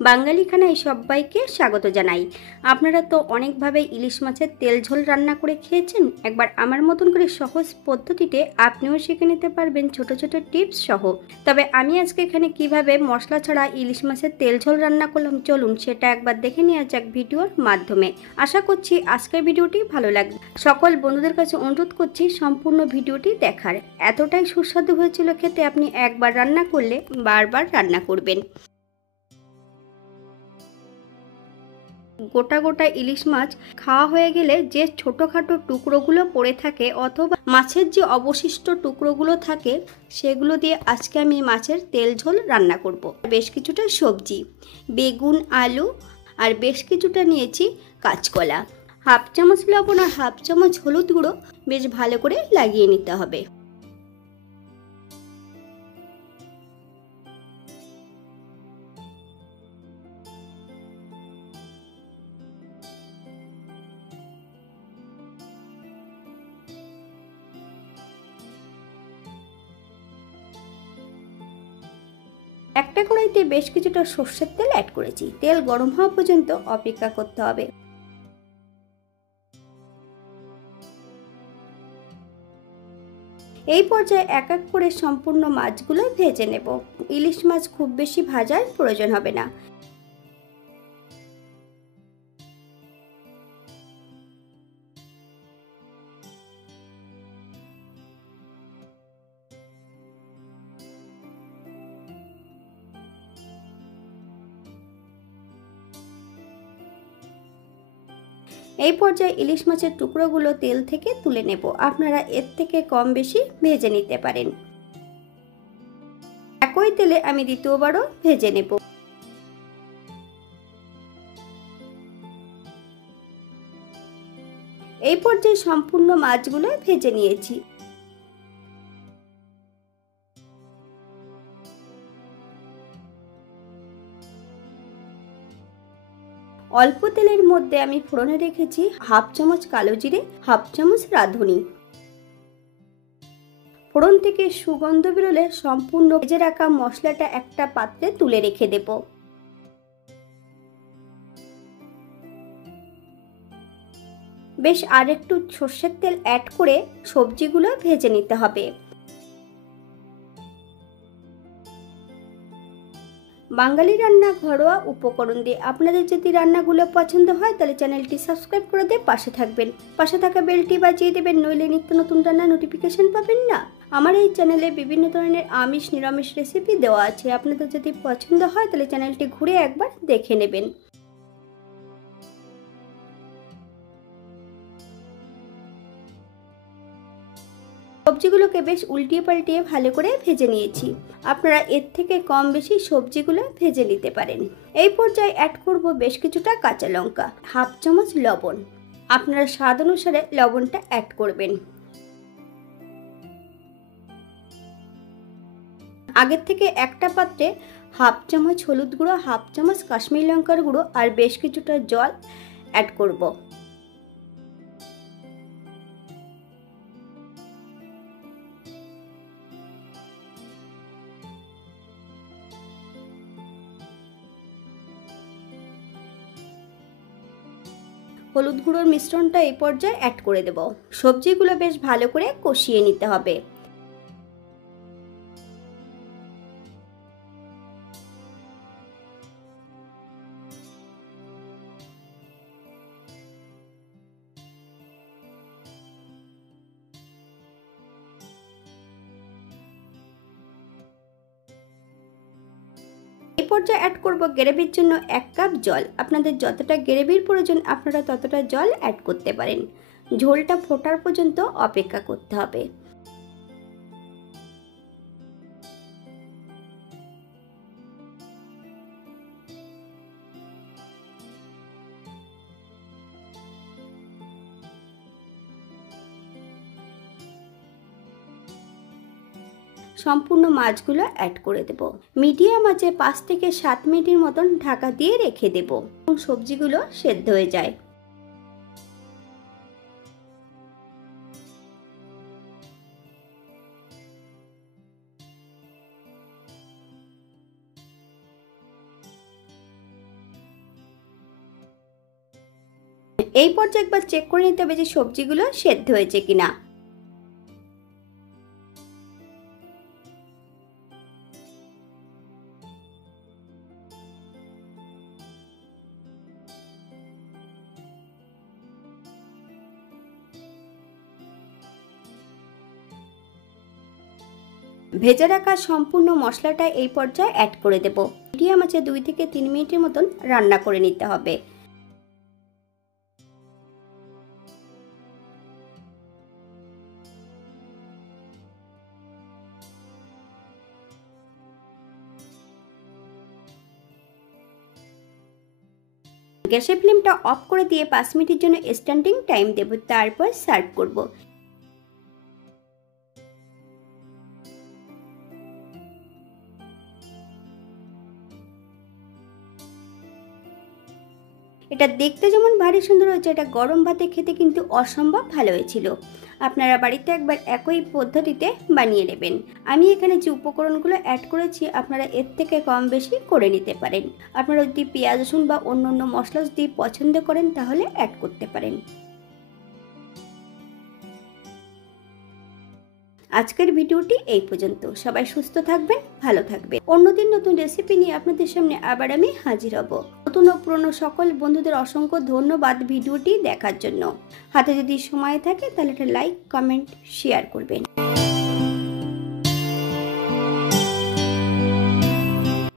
বাঙালি খানায় সবাইকে স্বাগত জানাই। আপনারা তো অনেকভাবে ইলিশ মাছের তেল ঝোল রান্না করে খেয়েছেন। একবার আমার মতন করে সহজ পদ্ধতিতে আপনিও শিখে নিতে পারবেন ছোট ছোট টিপস সহ। তবে আমি আজকে এখানে কিভাবে মশলা ছাড়া ইলিশ মাছের তেল ঝোল রান্না করলাম, চলুন সেটা একবার দেখে নেওয়া যাক ভিডিওর মাধ্যমে। আশা করছি আজকের ভিডিওটি ভালো লাগবে। সকল বন্ধুদের কাছে অনুরোধ করছি সম্পূর্ণ ভিডিওটি দেখার। এতটাই সুস্বাদু হয়েছিল খেতে, আপনি একবার রান্না করলে বারবার রান্না করবেন। গোটা গোটা ইলিশ মাছ খাওয়া হয়ে গেলে যে ছোটোখাটো টুকরোগুলো পড়ে থাকে অথবা মাছের যে অবশিষ্ট টুকরোগুলো থাকে সেগুলো দিয়ে আজকে আমি মাছের তেল ঝোল রান্না করব। বেশ কিছুটা সবজি, বেগুন, আলু আর বেশ কিছুটা নিয়েছি কাঁচকলা। হাফ চামচ লবণ আর হাফ চামচ হলুদ গুঁড়ো বেশ ভালো করে লাগিয়ে নিতে হবে। একটা কড়াইতে বেশ কিছুটা সর্ষের তেল অ্যাড করেছি। তেল গরম হওয়া পর্যন্ত অপেক্ষা করতে হবে। এই পর্যায়ে এক এক করে সম্পূর্ণ মাছগুলো ভেজে নেব। ইলিশ মাছ খুব বেশি ভাজার প্রয়োজন হবে না। এই পর্যায়ে ইলিশ মাছের টুকরোগুলো তেল থেকে তুলে নেব। আপনারা এর থেকে কম বেশি ভেজে নিতে পারেন। একই তেলে আমি দ্বিতীয়বারও ভেজে নেব। এই পর্যায়ে সম্পূর্ণ মাছগুলো ভেজে নিয়েছি। অল্প তেলের মধ্যে আমি ফোড়নে রেখেছি হাফ চামচ কালো জিরে, হাফ চামচ রাঁধুনি। ফোড়ন থেকে সুগন্ধ বেরোলে সম্পূর্ণ ভেজে রাখা মশলাটা একটা পাত্রে তুলে রেখে দেব। বেশ আর একটু সর্ষের তেল অ্যাড করে সবজিগুলো ভেজে নিতে হবে। বাঙালি রান্না ঘরোয়া উপকরণ দিয়ে আপনাদের যদি রান্নাগুলো পছন্দ হয় তাহলে চ্যানেলটি সাবস্ক্রাইব করে দিয়ে পাশে থাকবেন। পাশে থাকা বেলটি বাজিয়ে দেবেন, নইলে নিত্য নতুন রান্নার নোটিফিকেশন পাবেন না। আমার এই চ্যানেলে বিভিন্ন ধরনের আমিষ নিরামিষ রেসিপি দেওয়া আছে। আপনাদের যদি পছন্দ হয় তাহলে চ্যানেলটি ঘুরে একবার দেখে নেবেন। সবজিগুলোকে বেশ উল্টিয়ে পাল্টিয়ে ভালো করে ভেজে নিয়েছি। আপনারা এর থেকে কম বেশি সবজিগুলো ভেজে নিতে পারেন। এই পর্যায়ে অ্যাড করব বেশ কিছুটা কাঁচা লঙ্কা, হাফ চামচ লবণ। আপনারা স্বাদ অনুসারে লবণটা অ্যাড করবেন। আগের থেকে একটা পাত্রে হাফ চামচ হলুদ গুঁড়ো, হাফ চামচ কাশ্মীরি লঙ্কার গুঁড়ো আর বেশ কিছুটা জল অ্যাড করব। হলুদ গুঁড়োর মিশ্রণটা এই পর্যায়ে অ্যাড করে দেব। সবজিগুলো বেশ ভালো করে কষিয়ে নিতে হবে। এই পর্যায়ে অ্যাড করব গ্রেভির জন্য 1 কাপ জল। আপনাদের যতটা গ্রেভির প্রয়োজন আপনারা ততটা জল অ্যাড করতে পারেন। ঝোলটা ফোটার পর্যন্ত অপেক্ষা করতে হবে। সম্পূর্ণ মাছগুলো অ্যাড করে দেব। মিডিয়াম আঁচে 5 থেকে 7 মিনিটের মতন ঢাকা দিয়ে রেখে দেব এবং সবজিগুলো সেদ্ধ হয়ে যায়। এই পর্যায়ে একবার চেক করে নিতে হবে যে সবজিগুলো সেদ্ধ হয়েছে কিনা। ভেজে রাখা সম্পূর্ণ মশলাটা এই পর্যায়ে অ্যাড করে দেব। মিডিয়াম আঁচে 2 থেকে 3 মিনিটের মতন রান্না করে নিতে হবে। গ্যাসের ফ্লেমটা অফ করে দিয়ে 5 মিনিটের জন্য স্ট্যান্ডিং টাইম দেব, তারপর সার্ভ করব। এটা দেখতে যেমন ভারী সুন্দর হয়েছে, এটা গরম ভাতে খেতে কিন্তু অসম্ভব ভালো হয়েছিল। আপনারা বাড়িতে একবার একই পদ্ধতিতে বানিয়ে নেবেন। আমি এখানে যে উপকরণগুলো অ্যাড করেছি আপনারা এর থেকে কম বেশি করে নিতে পারেন। আপনারা যদি পেঁয়াজ রসুন বা অন্য মশলা যদি পছন্দ করেন তাহলে অ্যাড করতে পারেন। আজকের ভিডিওটি এই পর্যন্ত। সবাই সুস্থ থাকবেন, ভালো থাকবেন। অন্যদিন নতুন রেসিপি নিয়ে আপনাদের সামনে আবার আমি হাজির হব। নতুন ও পুরনো সকল বন্ধুদের অসংখ্য ধন্যবাদ ভিডিওটি দেখার জন্য। হাতে যদি সময় থাকে তাহলে একটা লাইক, কমেন্ট, শেয়ার করবেন।